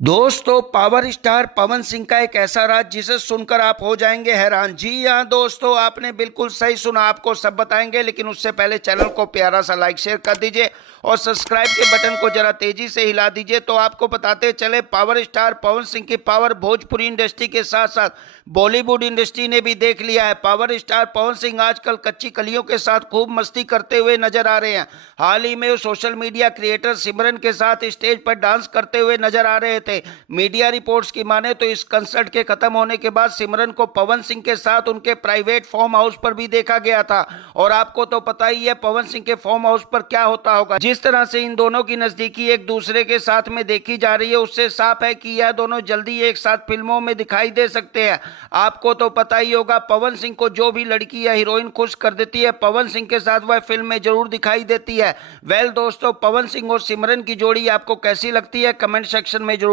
दोस्तों, power star Pawan Singh का एक ऐसा राज जिसे सुनकर आप हो जाएंगे हैरान। जी हाँ दोस्तों, आपने बिल्कुल सही सुना। आपको सब बताएंगे, लेकिन उससे पहले चैनल को प्यारा सा लाइक शेयर कर दीजिए और सब्सक्राइब के बटन को जरा तेजी से हिला दीजिए। तो आपको बताते चले, पावर स्टार पवन सिंह की पावर भोजपुरी इंडस्ट्री के साथ साथ बॉलीवुड इंडस्ट्री ने भी देख लिया है। पावर स्टार पवन सिंह आजकल कच्ची कलियों के साथ खूब मस्ती करते हुए नजर आ रहे हैं। हाल ही में वो सोशल मीडिया क्रिएटर सिमरन के साथ स्टेज पर डांस करते हुए नजर आ रहे थे। मीडिया रिपोर्ट्स की माने तो इस कंसर्ट के खत्म होने के बाद सिमरन को पवन सिंह के साथ उनके प्राइवेट फार्म हाउस पर भी देखा गया था। और आपको तो पता ही है पवन सिंह के फार्म हाउस पर क्या होता होगा। जिस तरह से इन दोनों की नजदीकी एक दूसरे के साथ में देखी जा रही है, उससे साफ है कि यह दोनों जल्दी एक साथ फिल्मों में दिखाई दे सकते हैं। आपको तो पता ही होगा, पवन सिंह को जो भी लड़की या हीरोइन खुश कर देती है, पवन सिंह के साथ वह फिल्म में जरूर दिखाई देती है। वेल दोस्तों, पवन सिंह और सिमरन की जोड़ी आपको कैसी लगती है, कमेंट सेक्शन में जरूर